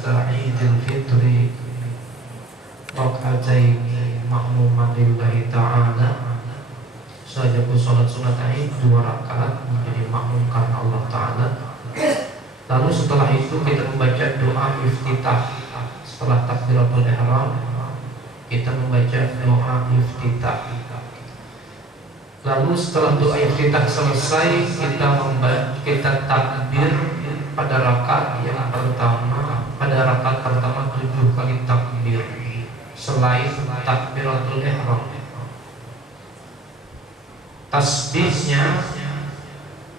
Idul Fitri raka'ataini ma'muman lillahi ta'ala. Saya pun sholat sunat Id 2 rakaat menjadi makmum karena Allah Ta'ala. Lalu setelah itu kita membaca doa iftitah. Setelah takbiratul ihram kita membaca doa iftitah. Lalu setelah doa iftitah selesai kita takbir pada rakaat yang pertama. Pada rakaat pertama 7 kali takbir selain takbiratul ihram. Tasbihnya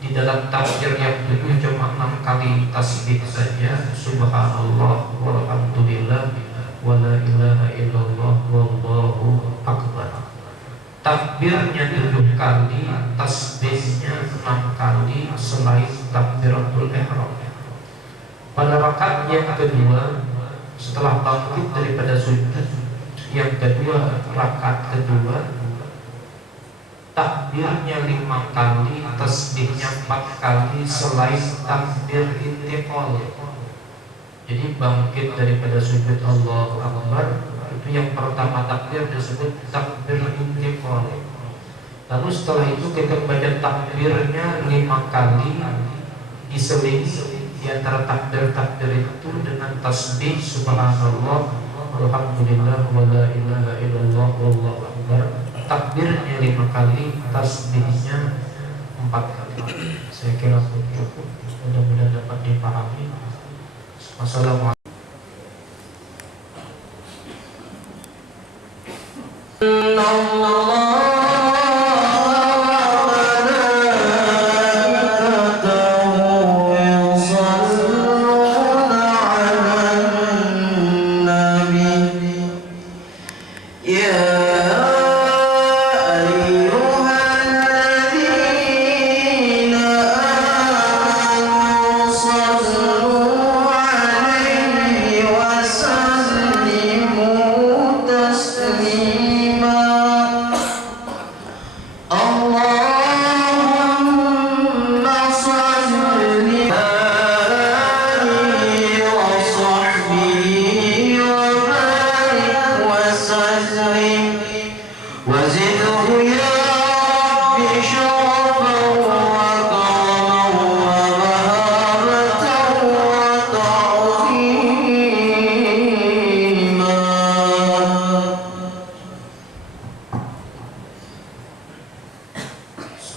di dalam takbir yang kedua cuma 6 kali tasbih saja. Subhanallah walhamdulillah wala ilaha illallah wallahu akbar. Takbirnya 7 kali, tasbihnya 6 kali selain takbiratul ihram. Pada rakaat yang kedua setelah bangkit daripada sujud yang kedua, rakaat kedua, takbirnya 5 kali, tasbihnya 4 kali selain takbir intiqal. Jadi bangkit daripada sujud Allahu Akbar, itu yang pertama takbir disebut takbir intiqal. Lalu setelah itu kita membaca takbirnya 5 kali, diselingi di antara takbir-takbir itu dengan tasbih subhanallah walhamdulillah wala ilaha illallah wallahu akbar. Takbirnya 5 kali, tasbihnya 4 kali. Saya kira cukup. Mudah-mudahan dapat dipahami. Wassalamualaikum.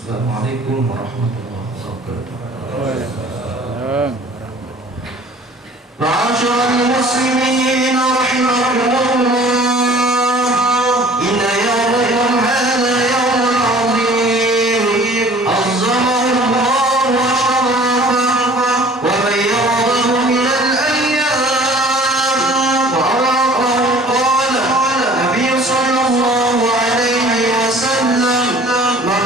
Assalamualaikum warahmatullahi wabarakatuh. Ma'asyiral muslimin rahimakumullah. Inna yawmakum hadha yawmun 'azim. 'azzamahu Allah wa sharafahu wa bayyanahu min al-ayyam. Wa 'arafahu qala Nabi sallallahu alaihi wasallam man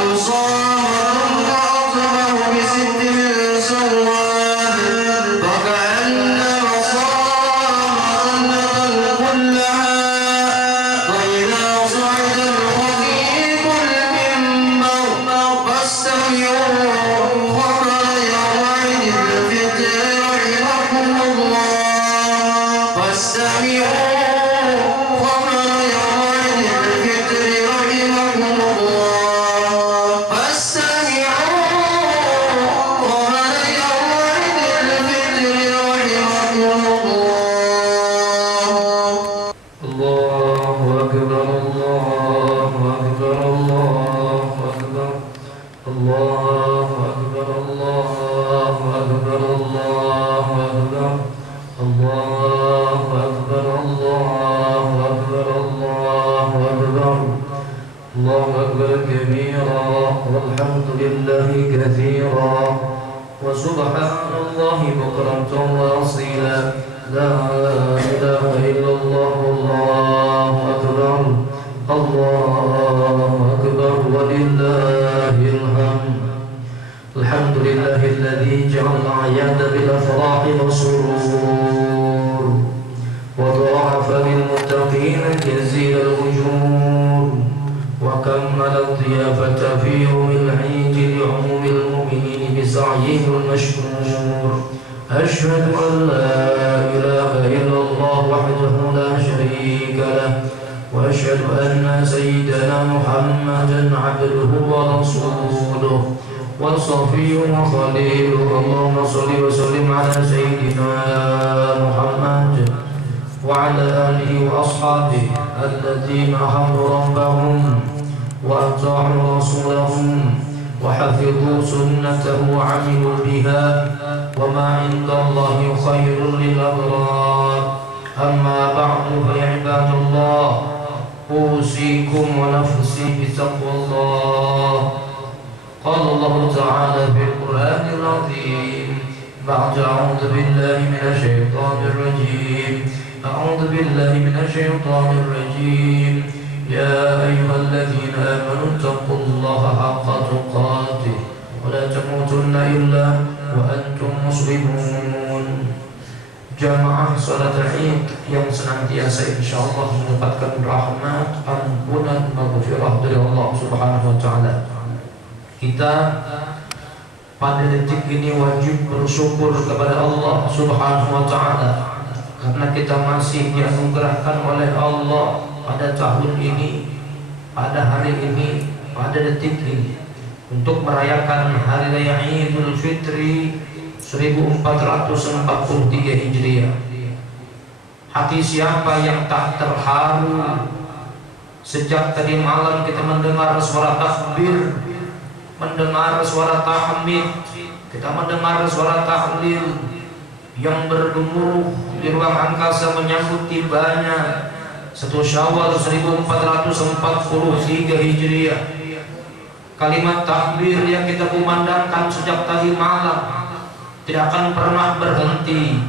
أشهد أن لا إله وصفيه وخليله اللهم صل وسلم على سيدنا محمد وعلى آله وأصحابه الذين أحبوا ربهم وأطاعوا رسولهم وحفظوا سنته وعملوا بها وما عند الله خير للأبرار أما بعد فيا عباد الله أوصيكم ونفسي بتقوى الله قال الله تعالى في القرآن العظيم بعد أعوذ بالله من الشيطان الرجيم أعوذ بالله من الشيطان الرجيم يا أيها الذين آمنوا اتقوا الله حق تقاته ولا تموتن إلا وأنتم مسلمون. Jamaah salat Id yang senantiasa insyaallah mendapatkan rahmat, ampunan, maghfirah dari Allah Subhanahu wa taala. Kita pada detik ini wajib bersyukur kepada Allah Subhanahu wa taala karena kita masih dianugerahkan oleh Allah pada tahun ini, pada hari ini, pada detik ini untuk merayakan hari raya Idul Fitri 1443 Hijriah. Hati siapa yang tak terharu sejak tadi malam kita mendengar suara takbir, mendengar suara tahmid, kita mendengar suara tahlil yang bergemuruh di ruang angkasa menyambut tibanya 1 Syawal 1443 Hijriah. Kalimat takbir yang kita kumandangkan sejak tadi malam tidak akan pernah berhenti.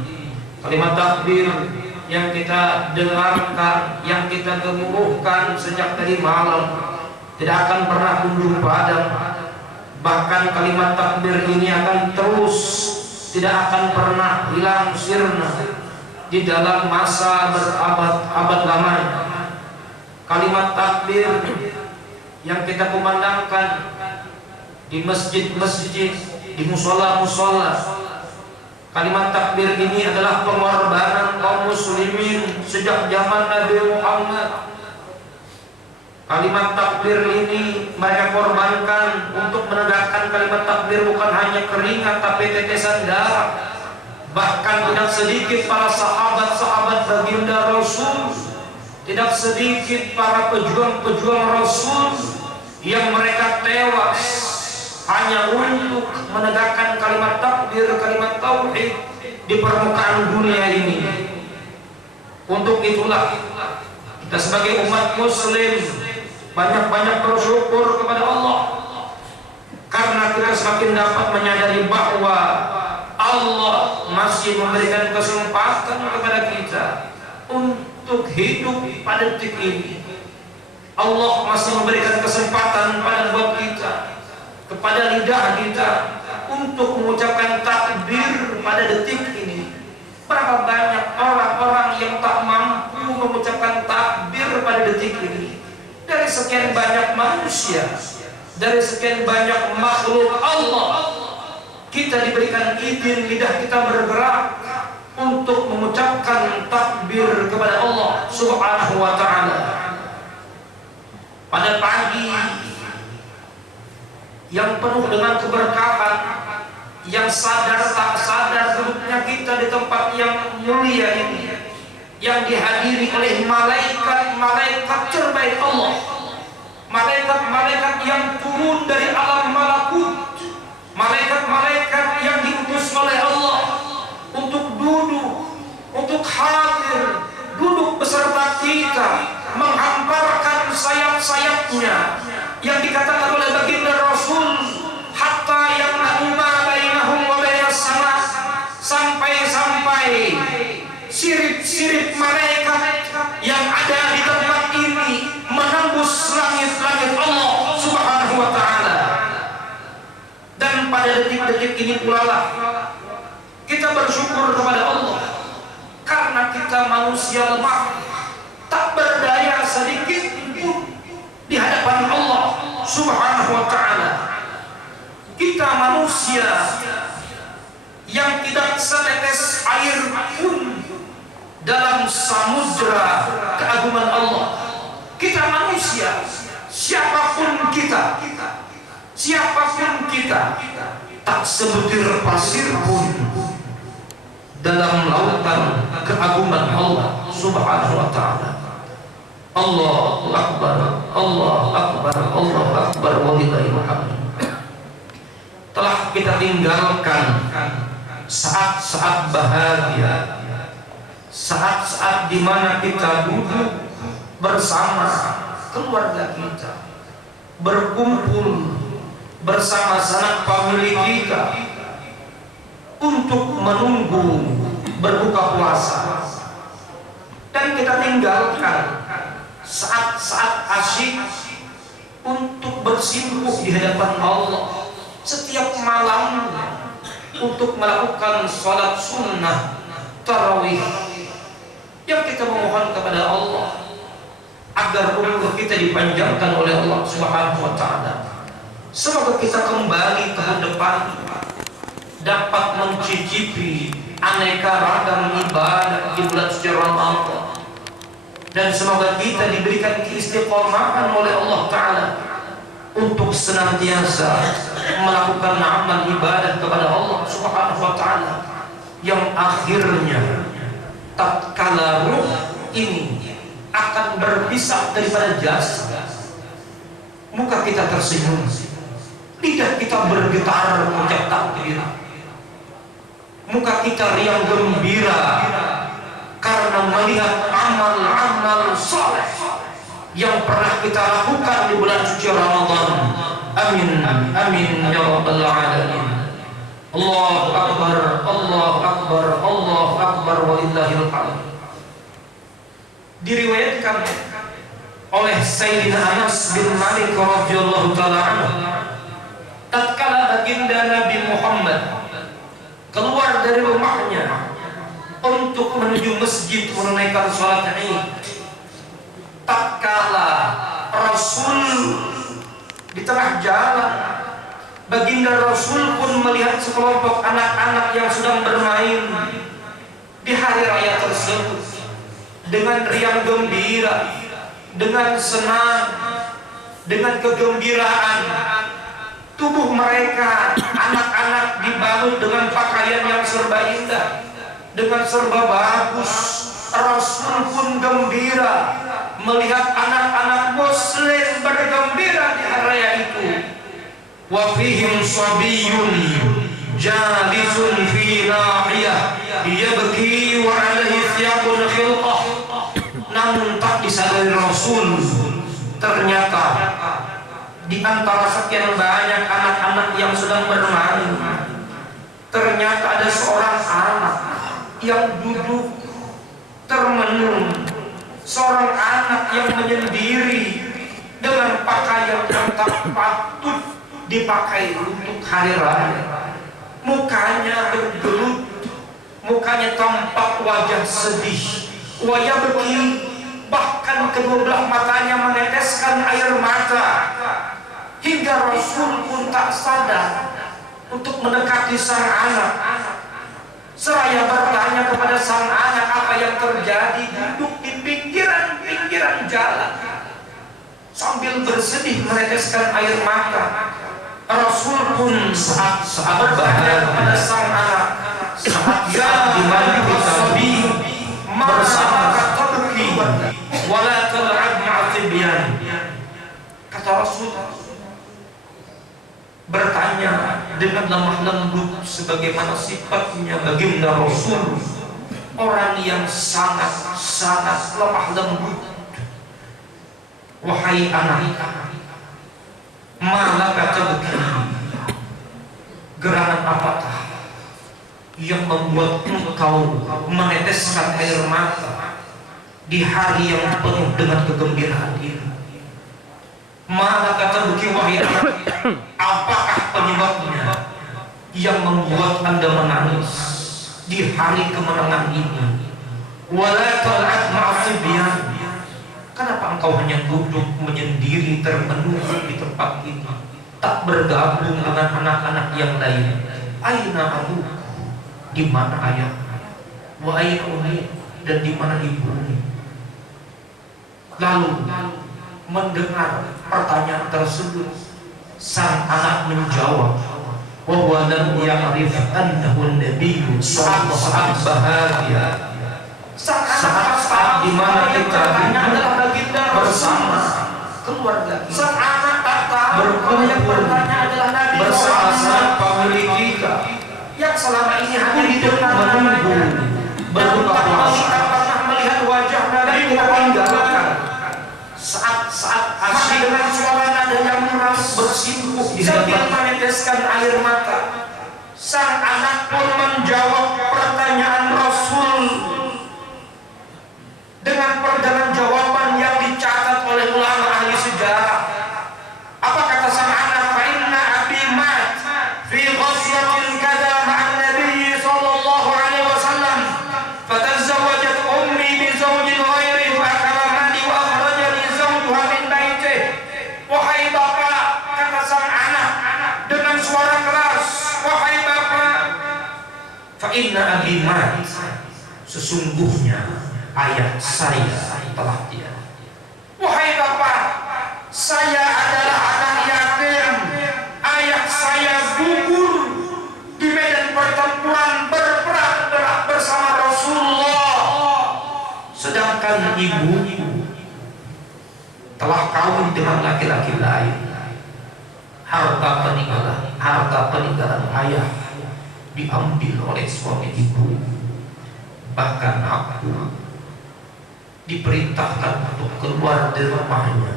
Kalimat takbir yang kita dengarkan, yang kita gemuruhkan sejak tadi malam tidak akan pernah kunjung padam. Bahkan kalimat takbir ini akan terus, tidak akan pernah hilang sirna di dalam masa berabad-abad lamanya. Kalimat takbir yang kita kumandangkan di masjid-masjid, di musola-musola. Kalimat takbir ini adalah pengorbanan kaum muslimin sejak zaman Nabi Muhammad. Kalimat takbir ini mereka korbankan untuk menegakkan kalimat takbir bukan hanya keringat tapi tetesan darah. Bahkan tidak sedikit para sahabat-sahabat baginda Rasul, tidak sedikit para pejuang-pejuang Rasul yang mereka tewas hanya untuk menegakkan kalimat takbir, kalimat tauhid di permukaan dunia ini. Untuk itulah kita sebagai umat muslim banyak-banyak bersyukur kepada Allah karena kita semakin dapat menyadari bahwa Allah masih memberikan kesempatan kepada kita untuk hidup pada detik ini. Allah masih memberikan kesempatan pada buat kita, kepada lidah kita untuk mengucapkan takbir pada detik ini. Berapa banyak orang-orang yang tak mampu mengucapkan takbir pada detik ini? Dari sekian banyak manusia, dari sekian banyak makhluk Allah, kita diberikan izin lidah kita bergerak untuk mengucapkan takbir kepada Allah Subhanahu wa taala. Pada pagi yang penuh dengan keberkahan, yang sadar tak sadar duduknya kita di tempat yang mulia ini, yang dihadiri oleh malaikat-malaikat terbaik Allah, malaikat-malaikat yang turun dari alam malakut, malaikat-malaikat yang diutus oleh Allah untuk duduk, untuk hadir, duduk beserta kita, menghamparkan sayap-sayapnya yang dikatakan oleh baginda Rasul, hatta yang ma bainahum wa bainas sama, sampai sirip-sirip malaikat yang ada di tempat ini menembus langit-langit Allah Subhanahu wa taala. Dan pada detik-detik ini pula lah kita bersyukur kepada Allah karena kita manusia lemah, tak berdaya sedikit pun di hadapan Allah Subhanahu wa taala. Kita manusia yang tidak setetes air pun dalam samudra keagungan Allah. Kita manusia, siapapun kita, tak sebutir pasir pun dalam lautan keagungan Allah Subhanahu wa taala. Allahu akbar, Allahu akbar, Allahu akbar, wallahil hamd. Telah kita tinggalkan saat-saat bahagia, saat-saat di mana kita duduk bersama keluarga kita, berkumpul bersama sanak famili kita untuk menunggu berbuka puasa, dan kita tinggalkan saat-saat asyik untuk bersimpuh di hadapan Allah setiap malamnya untuk melakukan sholat sunnah tarawih, yang kita memohon kepada Allah agar umur kita dipanjangkan oleh Allah Subhanahu wa taala. Semoga kita kembali ke depan dapat mencicipi aneka ragam ibadah di bulan suci Ramadan, dan semoga kita diberikan keistiqomahan oleh Allah taala untuk senantiasa melakukan amal ibadah kepada Allah Subhanahu wa taala, yang akhirnya tatkala ruh ini akan berpisah daripada jasad, muka kita tersenyum, lidah kita bergetar mengucap takbir, muka kita riang gembira karena melihat amal-amal saleh yang pernah kita lakukan di bulan suci Ramadan. Amin amin ya rabbal alamin. Allahu akbar, Allahu akbar, Allahu akbar, walillahil hamd. Diriwayatkan oleh Sayyidina Anas bin Malik radhiyallahu taala anhu, tatkala baginda Nabi Muhammad keluar dari rumahnya untuk menuju masjid menunaikan salat Id, tatkala Rasul di tengah jalan, baginda Rasul pun melihat sekelompok anak-anak yang sedang bermain di hari raya tersebut dengan riang gembira, dengan senang, dengan kegembiraan. Tubuh mereka, anak-anak, dibalut dengan pakaian yang serba indah, dengan serba bagus. Rasul pun gembira melihat anak-anak muslim bergembira di hari raya itu. Wa fihim sabiyyun jalisun fi nahiyah yabki wa alaihi thiyabun khilqah. Namun tak disadari Rasul, ternyata di antara sekian banyak anak-anak yang sedang bermain, ternyata ada seorang anak yang duduk termenung, seorang anak yang menyendiri dengan pakaian yang tak patut dipakai untuk hari raya. Mukanya bergelut, mukanya tampak wajah sedih, wajah beki, bahkan kedua belah matanya meneteskan air mata, hingga Rasul pun tak sadar untuk mendekati sang anak. Seraya bertanya kepada sang anak apa yang terjadi, duduk di pinggiran jalan sambil bersedih meneteskan air mata. Rasul pun saat berbahagia kepada sang anak, saat di mana kita bersama tabki wala tal'ab ma'atibyan. Kata Rasul, bertanya dengan lemah lembut sebagaimana sifatnya baginda Rasul, orang yang sangat lemah lembut. Wahai anak, malaka tabki, gerangan apakah yang membuat engkau meneteskan air mata di hari yang penuh dengan kegembiraan ini? Maka kata buki, wahai anak, apakah penyebabnya yang membuat Anda menangis di hari kemenangan ini? Wala tal'at ma'asibyan, kenapa engkau hanya duduk menyendiri termenung di tempat ini, tak bergabung dengan anak-anak yang lain? Aina abu, di mana ayah? Wa aina ummi, dan di mana ibumu? Lalu mendengar pertanyaan tersebut, sang anak menjawab, wa huwa lam ya'rif annahu an-nabiy saat bahagia, saat di mana kita bersama keluarga, saat anak datang berkumpul bersama famili kita yang selama ini hanya hidup menunggu berbuka puasa, melihat wajah Nabi meninggalkan. Saat asyik dengan suara nada yang keras bersimpuh sambil meneteskan air mata, sang anak pun menjawab pertanyaan Rasul dengan jawaban yang dicatat oleh ulama ahli sejarah. Apa kata sang anak? Fa inna abi mat fi ghazwatin kada ma'an nabiy sallallahu alaihi wasallam fatazawwajat ummi bi zawjin ghairi fa akaramani wa akhrajani zawjuha min baitih. Wahai bapak, kata sang anak dengan suara keras, wahai bapak, fa inna abi mat, sesungguhnya ayah saya telah tiada. Wahai bapak, saya adalah anak yatim. Ayah saya gugur di medan pertempuran berperang bersama Rasulullah. Sedangkan ibu telah kawin dengan laki-laki lain. Harta peninggalan ayah diambil oleh suami ibu. Bahkan aku diperintahkan untuk keluar dari rumahnya.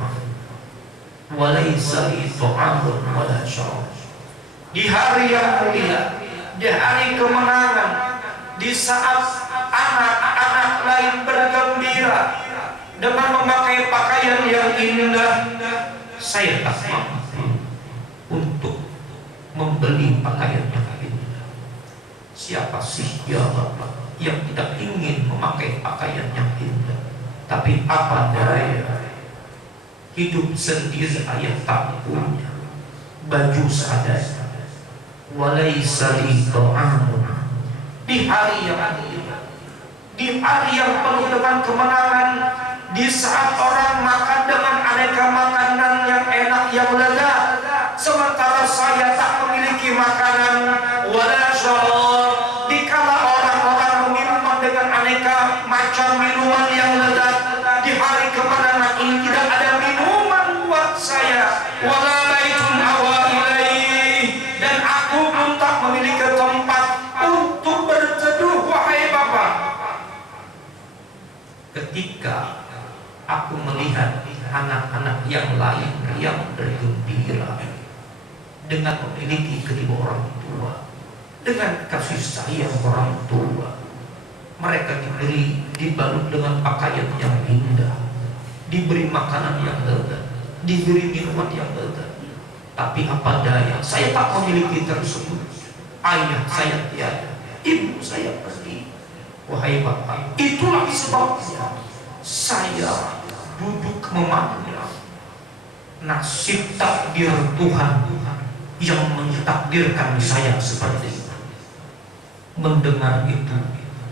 Walaysa li ta'amun wala syarab. Di hari yang mulia, di hari kemenangan, di saat anak-anak lain bergembira dengan memakai pakaian yang indah, saya tak mampu untuk membeli pakaian yang indah. Siapa sih ya Bapak yang tidak ingin memakai pakaian yang indah? Tapi apa daya, hidup sendiri ayah tak punya baju seadanya. Walaysa li ta'amun. Di hari yang mulia, di hari yang penuh dengan kemenangan, di saat orang makan dengan aneka makanan yang enak, yang lezat, sementara saya tak memiliki makanan wala syarab. Dikala orang-orang meminum dengan aneka macam minuman yang lezat, di hari kemenangan ini tidak ada minuman buat saya, wala baitun awa ilaih, dan aku pun tak memiliki tempat untuk berteduh. Wahai Bapak, ketika aku melihat anak-anak yang lain yang bergembira dengan memiliki kedua orang tua, dengan kasih sayang orang tua, mereka dibalut dengan pakaian yang indah, diberi makanan yang lezat, diberi minuman yang lezat. Tapi apa daya, saya tak memiliki tersebut. Ayah saya tiada, ibu saya pergi. Wahai Bapak, itulah sebabnya saya duduk memandang nasib takdir Tuhan yang mentakdirkan saya seperti itu. Mendengar itu,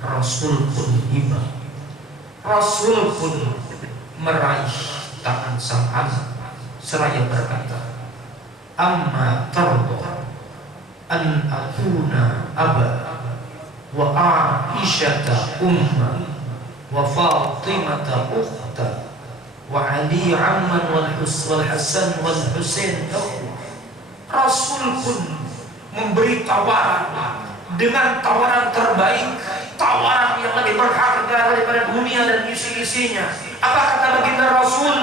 Rasul pun tiba. Rasul pun meraih tangan sang anak seraya berkata, amma tarda an akuna aba wa Aisyata umma wa Fatimata ukhta wa Ali amman wal Hasan wal Husain akhwa. Rasul pun memberi tawaran dengan tawaran terbaik, tawaran yang lebih berharga daripada dunia dan isi-isinya. Apa kata baginda Rasul?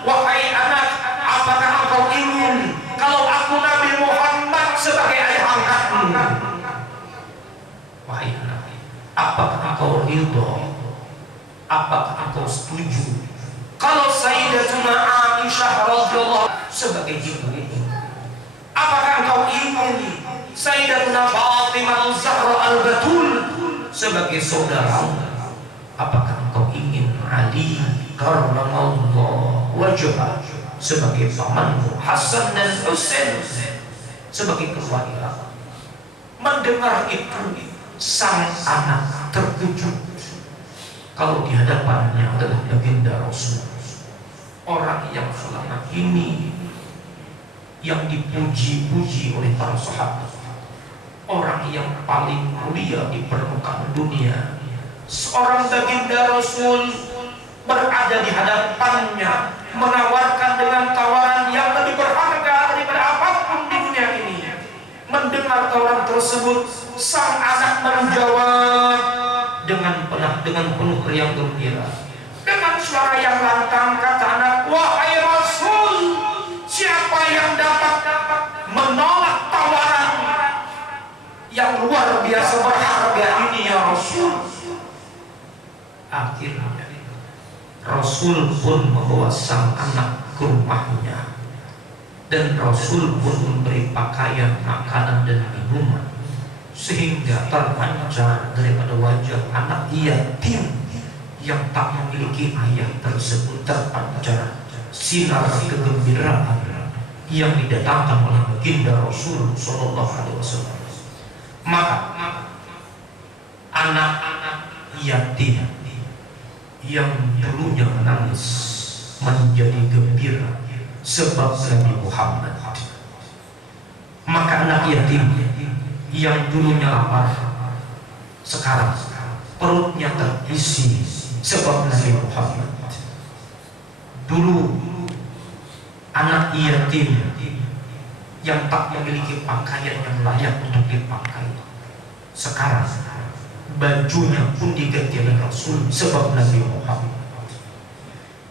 Wahai anak, apakah engkau ingin kalau aku Nabi Muhammad sebagai ayah angkatmu? Wahai anak, apakah engkau ridho? Apakah engkau setuju kalau Sayyidatuna Aisyah radhiyallahu sebagai ibu ini? Apakah engkau ingin Sayyidatuna Fatimah Zahra al-Batul sebagai saudara? Apakah engkau ingin Ali karramallahu wajhah sebagai pamanmu, Hasan dan Husain sebagai keluarga? Mendengar itu, sang anak terkejut. Kalau di hadapannya adalah baginda Rasul, orang yang selama ini yang dipuji-puji oleh para sahabat, orang yang paling mulia di permukaan dunia. Seorang baginda Rasul berada di hadapannya, menawarkan dengan tawaran yang lebih berharga daripada apapun di dunia ini. Mendengar tawaran tersebut, sang anak menjawab dengan penuh riang gembira. Dengan suara yang lantang kata anak, "Wahai Rasul, siapa yang dapat menolak tawaran yang luar biasa berharga ini ya Rasul?" Akhirnya Rasul pun membawa sang anak ke rumahnya, dan Rasul pun memberi pakaian, makanan dan minuman, sehingga terpancar daripada wajah anak yatim yang tak memiliki ayah tersebut terpancar sinar kegembiraan yang didatangkan oleh baginda Rasul Sallallahu Alaihi Wasallam. Maka anak-anak yatim yang dulunya menangis menjadi gembira sebab Nabi Muhammad. Maka anak yatim yang dulunya lapar sekarang perutnya terisi sebab Nabi Muhammad. Dulu anak yatim yang tak memiliki pakaian yang layak untuk dipakai, sekarang bajunya pun diganti oleh Rasul sebab Nabi Muhammad.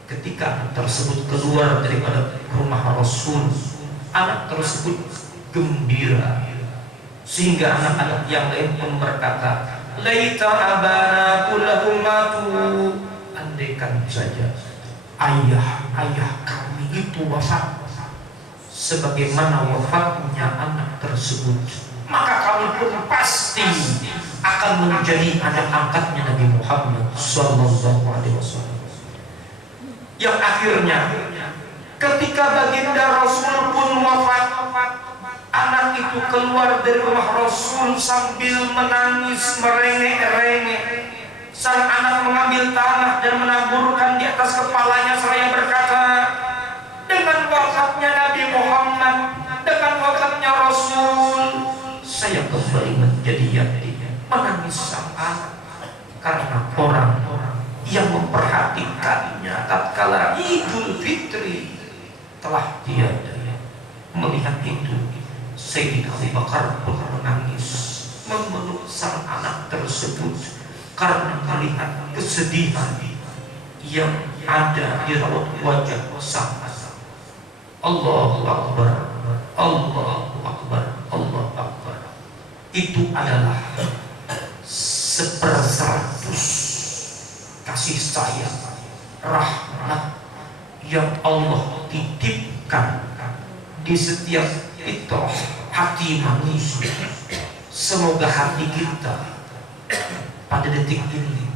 Ketika anak tersebut keluar daripada rumah Rasul, anak tersebut gembira, sehingga anak-anak yang lain pun berkata, "Laita abana kullahum matu." Andaikan saja ayah kami itu wafat sebagaimana wafatnya anak tersebut, maka kami pun pasti akan menjadi anak angkatnya Nabi Muhammad Sallallahu Alaihi Wasallam. Yang akhirnya ketika baginda Rasul pun wafat, anak itu keluar dari rumah Rasul sambil menangis merengek-rengek. Sang anak mengambil tanah dan menaburkan di atas kepalanya seraya berkata, "Dengan wafatnya Nabi Muhammad, dengan wafatnya Rasul, saya kembali menjadi yatim." Menangis sang anak karena orang-orang yang memperhatikannya tatkala Idul Fitri telah tiada. Melihat itu, Sayyidina Abu Bakar pun menangis memeluk sang anak tersebut karena melihat kesedihan yang ada di raut wajah sang anak. Allahu Akbar, Allahu Akbar, Allahu Akbar. Itu adalah 1/100 kasih sayang, rahmat yang Allah titipkan di setiap fitrah hati manusia. Semoga hati kita pada detik ini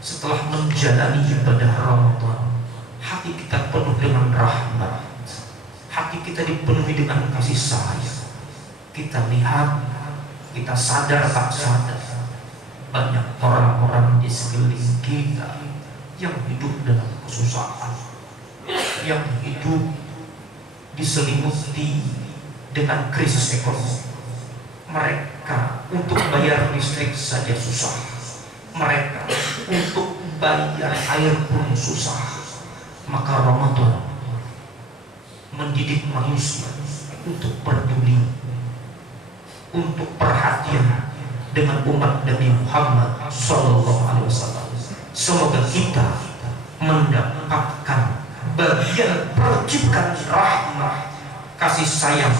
setelah menjalani ibadah Ramadan, hati kita penuh dengan rahmat, hati kita dipenuhi dengan kasih sayang. Kita lihat, kita sadar tak sadar, banyak orang-orang di sekeliling kita yang hidup dalam kesusahan, yang hidup diselimuti dengan krisis ekonomi. Mereka untuk bayar listrik saja susah, mereka untuk bayar air pun susah. Maka Ramadan mendidik manusia untuk peduli, untuk perhatian dengan umat Nabi Muhammad Sallallahu Alaihi Wasallam. Semoga kita mendapatkan bagian percikan rahmat, kasih sayang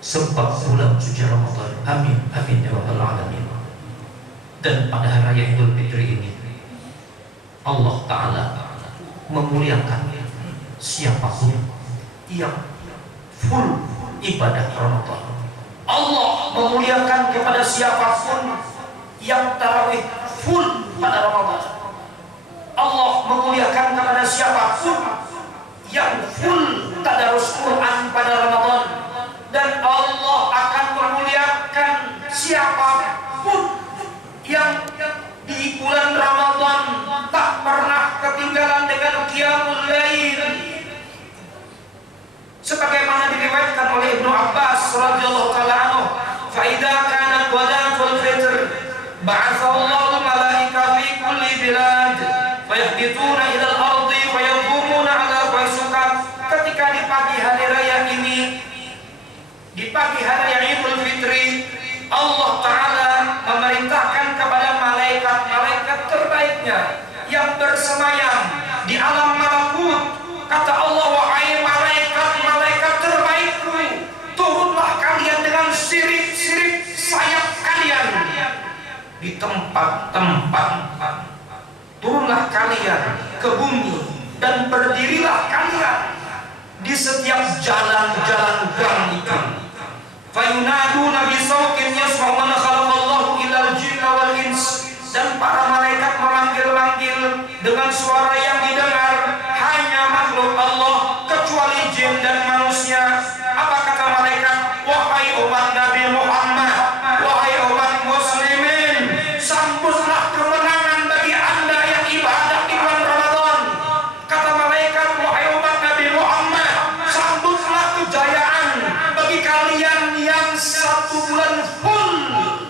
sebab bulan suci Ramadan. Amin, amin ya rabbal alamin. Dan pada hari raya Idul Fitri ini, Allah Ta'ala memuliakan siapapun yang full ibadah Ramadan. Allah memuliakan kepada siapapun yang tarawih full pada Ramadan. Allah memuliakan kepada siapapun yang full tadarus Quran pada Ramadan. Dan Allah akan memuliakan siapapun yang di bulan Ramadan tak pernah ketinggalan dengan qiyamul lail, sebagaimana diriwayatkan oleh Ibnu Abbas radhiyallahu taala anhu, fa idza kanat wadatul fitr ba'atha Allahu malaika fi kulli bilad fayahdithuna ila al-ardi fayaqumuna ala fasukat. Ketika di pagi hari raya ini, di pagi hari raya Idul Fitri, Allah Ta'ala memerintahkan kepada malaikat-malaikat terbaiknya yang bersemayam di alam malakut. Kata Allah, wahai malaikat-malaikat terbaikku, turunlah kalian dengan sirip-sirip sayap kalian di tempat-tempat. Turunlah kalian ke bumi dan berdirilah kalian di setiap jalan-jalan gang itu. Fayunaduna bisautin yasma'u man khalaqallahu ilal jinna wal ins. Dan para malaikat memanggil-manggil dengan suara yang didengar hanya makhluk Allah kecuali jin dan manusia. Apa kata malaikat? Wahai umat Nabi Muhammad, wahai umat muslimin, sambutlah kemenangan bagi anda yang ibadah di bulan Ramadan. Kata malaikat, wahai umat Nabi Muhammad, sambutlah kejayaan bagi kalian yang satu bulan full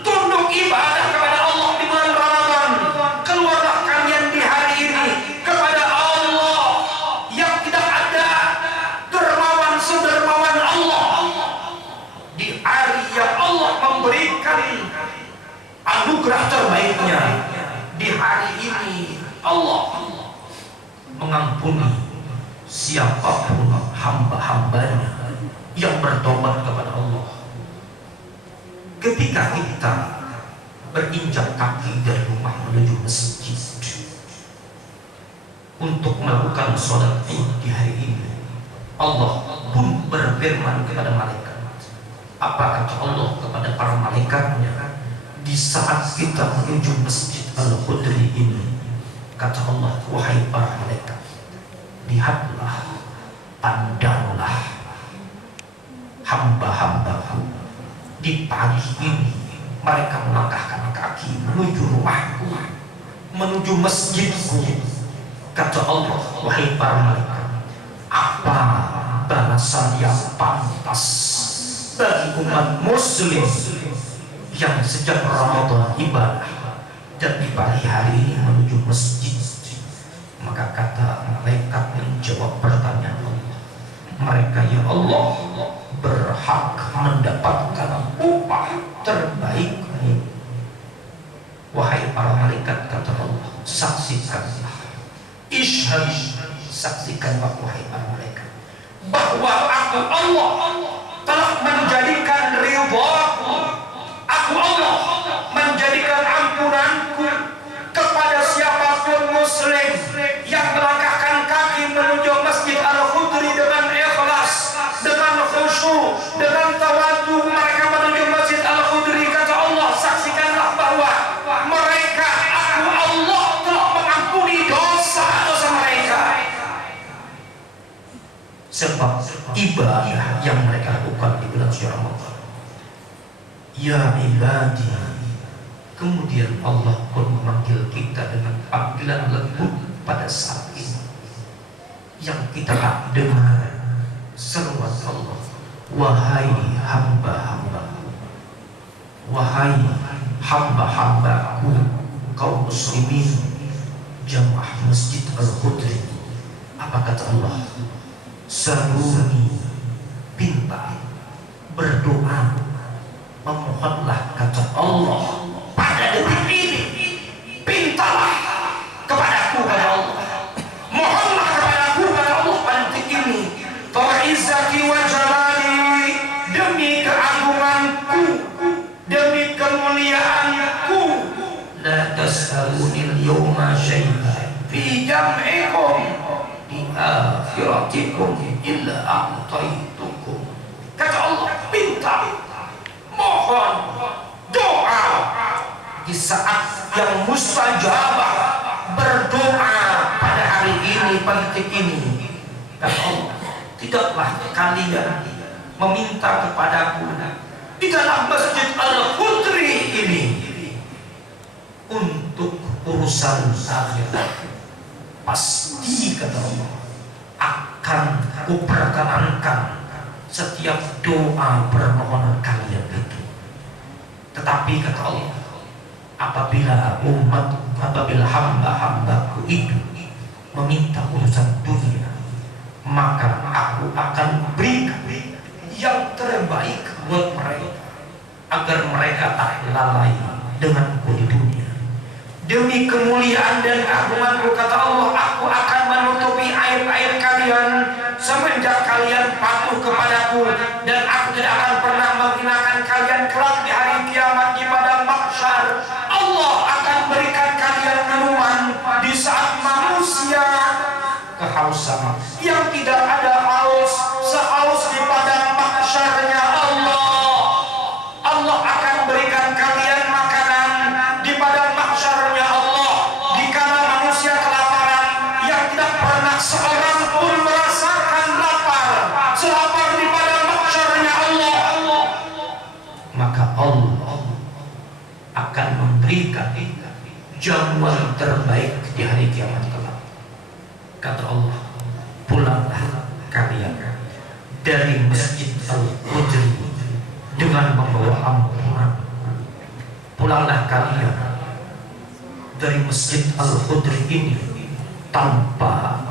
tunduk ibadah kepada Allah di bulan Ramadan. Keluarlah kalian di hari ini kepada Allah yang tidak ada dermawan sedermawan Allah. Di hari yang Allah memberikan anugerah terbaiknya, di hari ini Allah mengampuni siapapun hamba-hambanya yang bertobat kepada Allah. Ketika kita berinjak kaki dari rumah menuju masjid untuk melakukan sholat Id di hari ini, Allah pun berfirman kepada malaikat. Apa kata Allah kepada para malaikatnya di saat kita menuju masjid Al-Qudri ini? Kata Allah, wahai para malaikat, lihatlah, pandanglah hamba-hambaku di pagi ini. Mereka melangkahkan kaki menuju rumahku, menuju masjidku. Kata Allah, wahai para malaikat, apa balasan yang pantas bagi umat muslim yang sejak Ramadan ibadah dan di pagi hari ini menuju masjid? Maka kata malaikat menjawab pertanyaan Allah, mereka ya Allah berhak mendapatkan upah terbaik. Wahai para malaikat, kata Allah, saksikanlah, ishhad, saksikanlah wahai para malaikat, bahwa aku Allah telah menjadikan ridhaku, aku Allah menjadikan ampunanku kepada siapapun muslim yang melangkahkan kaki menuju masjid Al-Qudri dengan ikhlas, dengan khusyuk, dengan tawadhu. Mereka menuju masjid Al-Qudri, kata Allah, saksikanlah bahwa mereka, aku Allah telah mengampuni dosa-dosa mereka. Sebab ibadah yang mereka lakukan di bulan suci Ramadan. Ya ibadi. Kemudian Allah pun memanggil kita dengan panggilan lembut pada saat ini, yang kita dengar seruan Allah, wahai hamba-hambaku, wahai hamba-hambaku kaum muslimin jamaah masjid Al-Qudri. Apa kata Allah? Seruni, pinta, berdoa, memohonlah, kata Allah, pada detik ini, pintalah kepadaku, kata Allah, mohonlah kepadaku, kata Allah, pada detik ini. Fa'izzati wa jalali, demi keagunganku, demi kemuliaanku, la tas'alunil yawma syai'an fi jam'ikum di akhiratikum illa a'taitukum. Kata Allah, pinta, mohon, doa di saat yang mustajabah, berdoa pada hari ini, pada detik ini. Kata Allah, tidaklah kalian meminta kepadaku di dalam masjid Al-Qudri ini untuk urusan akhirat. Pasti, kata Allah, akan kuperkenankan setiap doa permohonan kalian itu. Tetapi kata Allah, apabila hamba-hambaku itu meminta urusan dunia, maka aku akan berikan yang terbaik buat mereka, agar mereka tak lalai denganku di dunia. Demi kemuliaan dan keagunganku, kata Allah, aku akan menutupi aib-aib kalian semenjak kalian patuh kepadaku, dan aku tidak akan pernah menghinakan kalian kelak di hari kiamat di padang mahsyar. Allah akan berikan kalian minuman di saat manusia kehausan, yang tidak ada haus sehaus di padang mahsyarnya Allah. Allah akan berikan kalian makanan di padang mahsyarnya Allah, dikala manusia kelaparan, yang tidak pernah seorang pun merasakan lapar selapar di padang mahsyarnya Allah. Maka Allah akan memberikan jamuan terbaik di hari kiamat kelak. Kata Allah, pulanglah kalian dari Masjid Al-Hudri dengan membawa ampunan. Pulanglah kalian dari Masjid Al-Hudri ini tanpa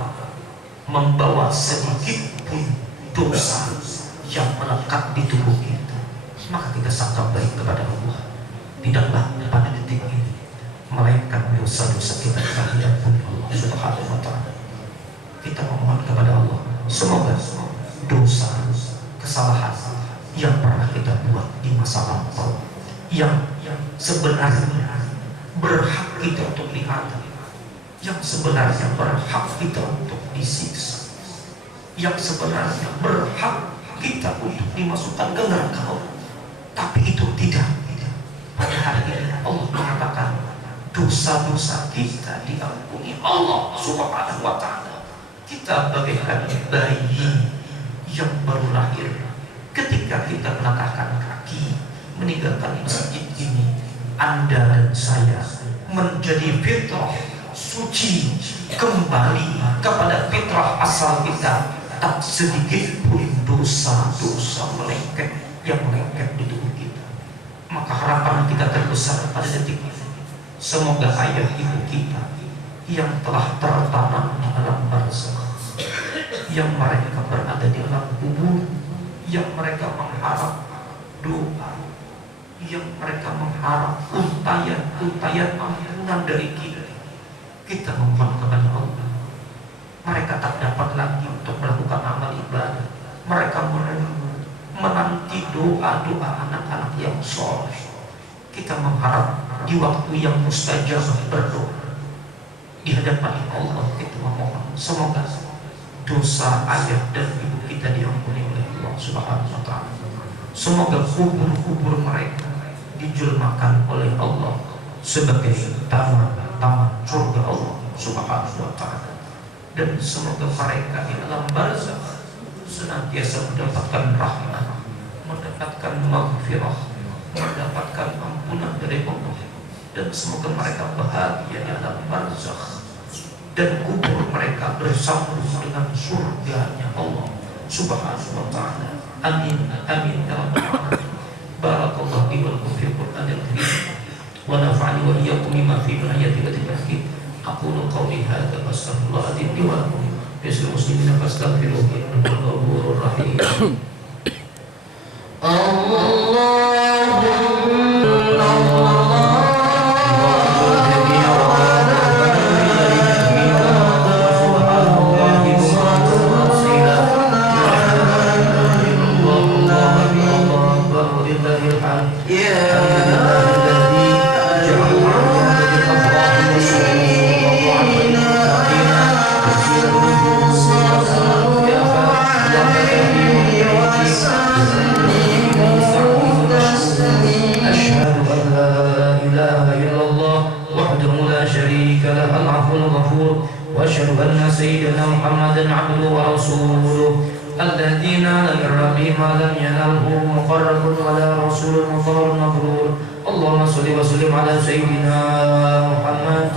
membawa sedikit pun dosa yang melekat di tubuh kita. Maka kita sangka baik kepada Allah, tidaklah pada detik ini melainkan dosa-dosa kita diampuni Allah Subhanahu wa ta'ala. Kita memohon kepada Allah, semoga dosa, kesalahan yang pernah kita buat di masa lampau, yang sebenarnya berhak kita untuk diadab, yang sebenarnya berhak kita untuk disiksa, yang sebenarnya berhak kita untuk dimasukkan ke neraka, tapi itu tidak. Pada hari ini Allah mengatakan dosa-dosa kita diampuni Allah Subhanahu wa ta'ala. Kita bagaikan bayi yang baru lahir. Ketika kita melangkahkan kaki meninggalkan masjid ini, Anda dan saya menjadi fitrah suci, kembali kepada fitrah asal kita. Tak sedikit pun dosa-dosa melengket yang melengket di tubuh kita. Maka harapan kita terbesar pada detik ini, semoga ayah ibu kita yang telah tertanam di alam barzakh, yang mereka berada di alam kubur, yang mereka mengharap doa, yang mereka mengharap untayan ampunan dari kita memohon kepada Allah. Mereka tak dapat lagi untuk melakukan amal ibadah. Mereka menanti doa-doa anak-anak yang soleh. Kita mengharap di waktu yang mustajab berdoa di hadapan Allah, kita memohon semoga dosa ayah dan ibu kita diampuni oleh Allah Subhanahu wa ta'ala. Semoga kubur-kubur mereka dijelmakan oleh Allah sebagai taman-taman surga Allah Subhanahu wa ta'ala. Dan semoga mereka di alam barzakh senantiasa mendapatkan rahmat, mendapatkan maghfirah, mendapatkan ampunan dari Allah. Dan semoga mereka bahagia di alam barzakh, dan kubur mereka bersambung dengan surganya Allah Subhanahu wa ta'ala. Amin amin ya rabbal alamin. Barakallahu li wa lakum fil Qur'anil karim wa nafa'ani wa iyyakum bima fihi min ayati wa tadhkir. Aqulu qawli hadza wa astaghfirullaha li wa lakum bisul muslimina fastaghfiruhu innahu ghafurur rahim. واشهد ان سيدنا محمدا عبده ورسوله الذي نال من ربه ما لم ينله مقرب ولا رسول مطهر مغرور. اللهم صل وسلم على سيدنا محمد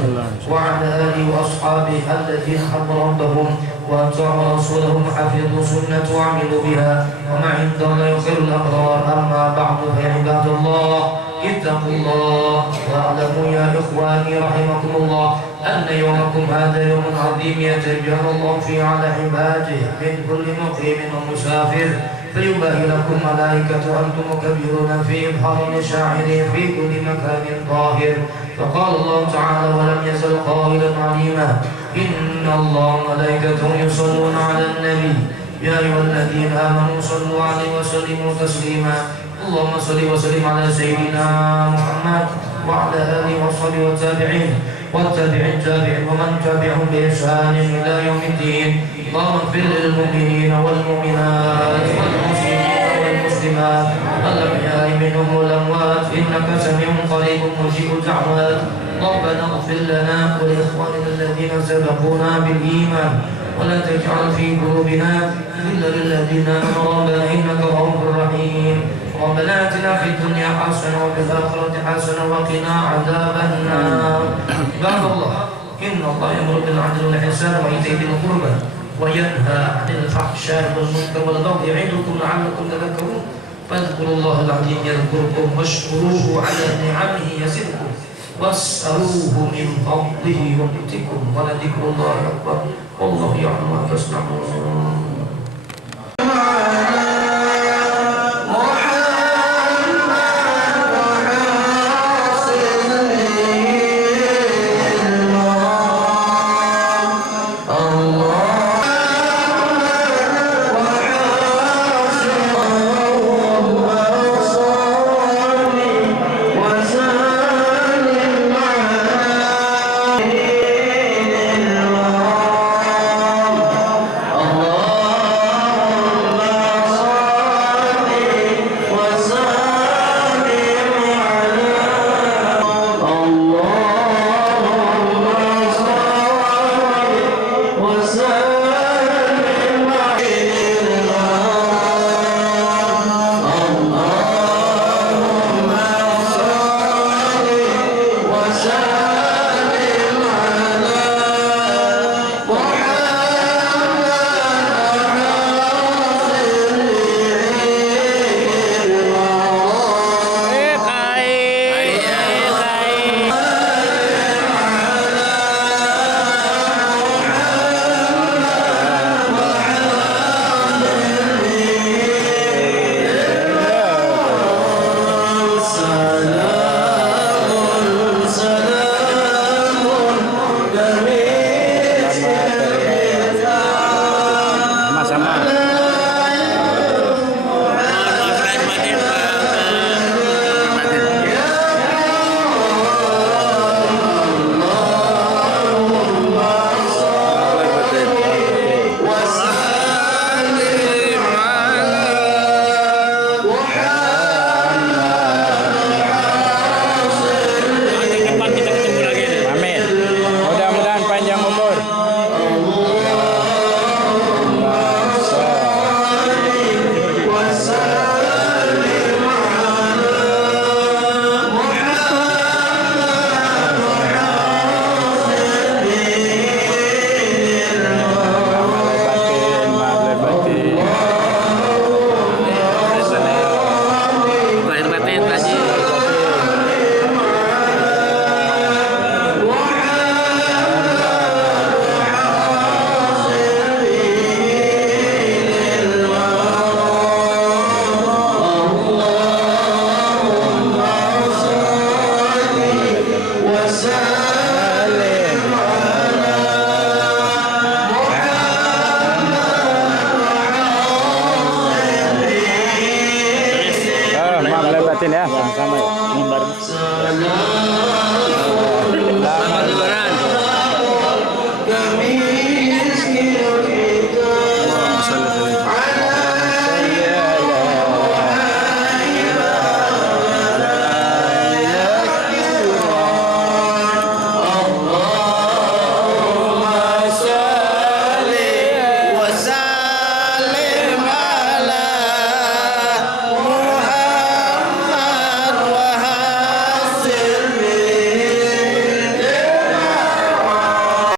وعلى اله واصحابه الذين حبوا ربهم واتبعوا رسولهم حفظوا سنه وعملوا بها وما عند الله خير الابرار. اما بعد فيا عباد الله اتقوا الله واعلموا يا إخواني رحمكم الله أن يومكم هذا يوم عظيم يتجلى الله فيه على عباده من كل مقيم ومسافر فيباهي لكم ملائكة أنتم مكبرون في إظهار شاعرين في كل مكان طاهر. فقال الله تعالى ولم يزل قائلا عليما إن الله وملائكته يصلون على النبي يا أيها الذين آمنوا صلوا عليه وسلموا تسليما. اللهم صل وسلم على سيدنا محمد وعلى آله وصحبه والتابعين والتابعين ومن تبعهم بإحسان إلى يوم الدين. اللهم اغفر للمؤمنين والمؤمنات والمسلمين والمسلمات الأحياء منهم والأموات إنك سميع قريب مجيب الدعوات. ربنا اغفر لنا ولإخواننا الذين سبقونا بالإيمان ولا تجعل في قلوبنا غلا للذين آمنوا ربنا إنك رؤوف رحيم. ربنا آتنا في الدنيا حسنة وفي الآخرة حسنة وقنا عذاب النار. عباد الله إن الله يأمر بالعدل والإحسان وإيتاء ذي القربى وينهى عن الفحشاء والمنكر والبغي يعظكم لعلكم تذكرون. فاذكروا الله العظيم يذكركم واشكروه على نعمه يزدكم واسألوه من فضله يؤتكم ولذكر الله أكبر والله يعلم ما تصنعون.